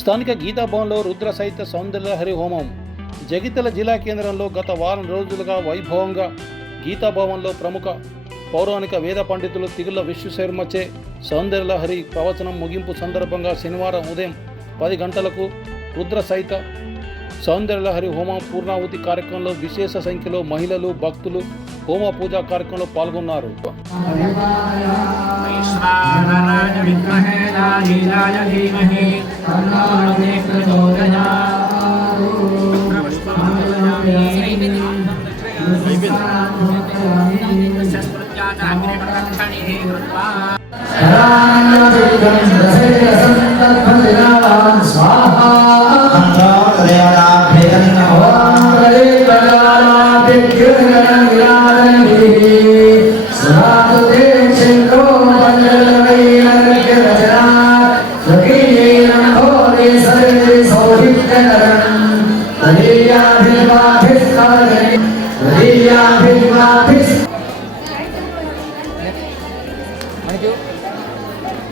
స్థానిక గీతాభవన్లో రుద్ర సహిత సౌందర్యలహరి హోమం. జగిత్యాల జిల్లా కేంద్రంలో గత వారం రోజులుగా వైభవంగా గీతాభవన్లో ప్రముఖ పౌరాణిక వేద పండితులు తిగుళ్ల విశ్వశర్మచే సౌందర్యలహరి ప్రవచనం ముగింపు సందర్భంగా శనివారం ఉదయం 10 గంటలకు రుద్ర సహిత సౌందర్యలహరి హోమం పూర్ణాహుతి కార్యక్రమంలో విశేష సంఖ్యలో మహిళలు భక్తులు హోమ పూజా కార్యక్రమంలో పాల్గొన్నారు.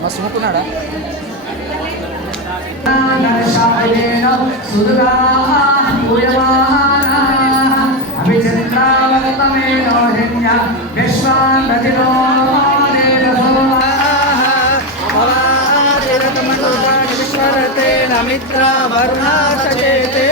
మస్తుకున్నాడా మిత్ర వర్ణా సచేతే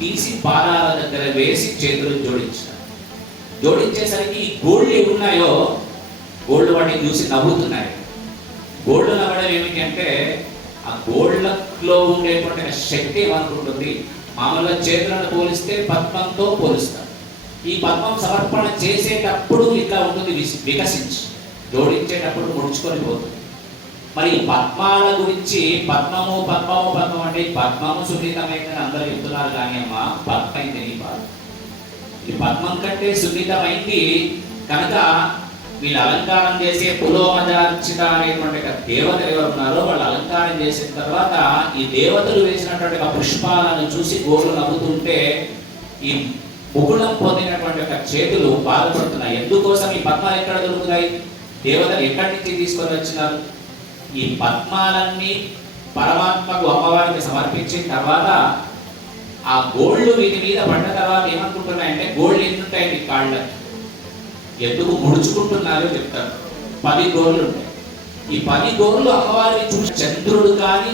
తీసి పాదాల దగ్గర వేసి చేతులు జోడించేసరికి ఈ గోల్డ్ ఏమున్నాయో గోల్డ్ వాటిని చూసి నవ్వుతున్నాయి. గోల్డ్ నవ్వడం ఏమిటి అంటే ఆ గోల్డ్లో ఉండేటువంటి శక్తి ఏమనుకుంటుంది, మామూలుగా చేతులను పోలిస్తే పద్మంతో పోలుస్తారు. ఈ పద్మం సమర్పణ చేసేటప్పుడు ఇట్లా ఉంటుంది, వికసించి జోడించేటప్పుడు ముడుచుకొని పోతుంది. మరి పద్మాల గురించి పద్మము పద్మము పద్మం అంటే పద్మము సున్నితమైందని అందరూ చెప్తున్నారు, కానీ అమ్మ పద్మైంది నీ పాదు. ఈ పద్మం కంటే సున్నితమైంది కనుక వీళ్ళు అలంకారం చేసే పులోమజార్చిత అనేటువంటి దేవత ఎవరు ఉన్నారో వాళ్ళు అలంకారం చేసిన తర్వాత ఈ దేవతలు వేసినటువంటి పుష్పాలను చూసి గోళ్ళు నవ్వుతుంటే ఈ ముకుళం పొందినటువంటి చేతులు బాధపడుతున్నాయి. ఎందుకోసం ఈ పద్మాలు ఎక్కడ దొరుకుతాయి, దేవతలు ఎక్కడి నుంచి తీసుకొని వచ్చినారు? ఈ పద్మాలన్నీ పరమాత్మకు అమ్మవారికి సమర్పించిన తర్వాత ఆ గోళ్ళు వీటి మీద పడ్డ తర్వాత ఏమనుకుంటున్నాయంటే గోళ్ళు ఎన్ని ఉంటాయండి కాళ్ళకి, ఎందుకు ముడుచుకుంటున్నారో చెప్తారు. 10 గోళ్ళు ఉంటాయి. ఈ 10 గోళ్ళు అమ్మవారిని చూసి చంద్రుడు కానీ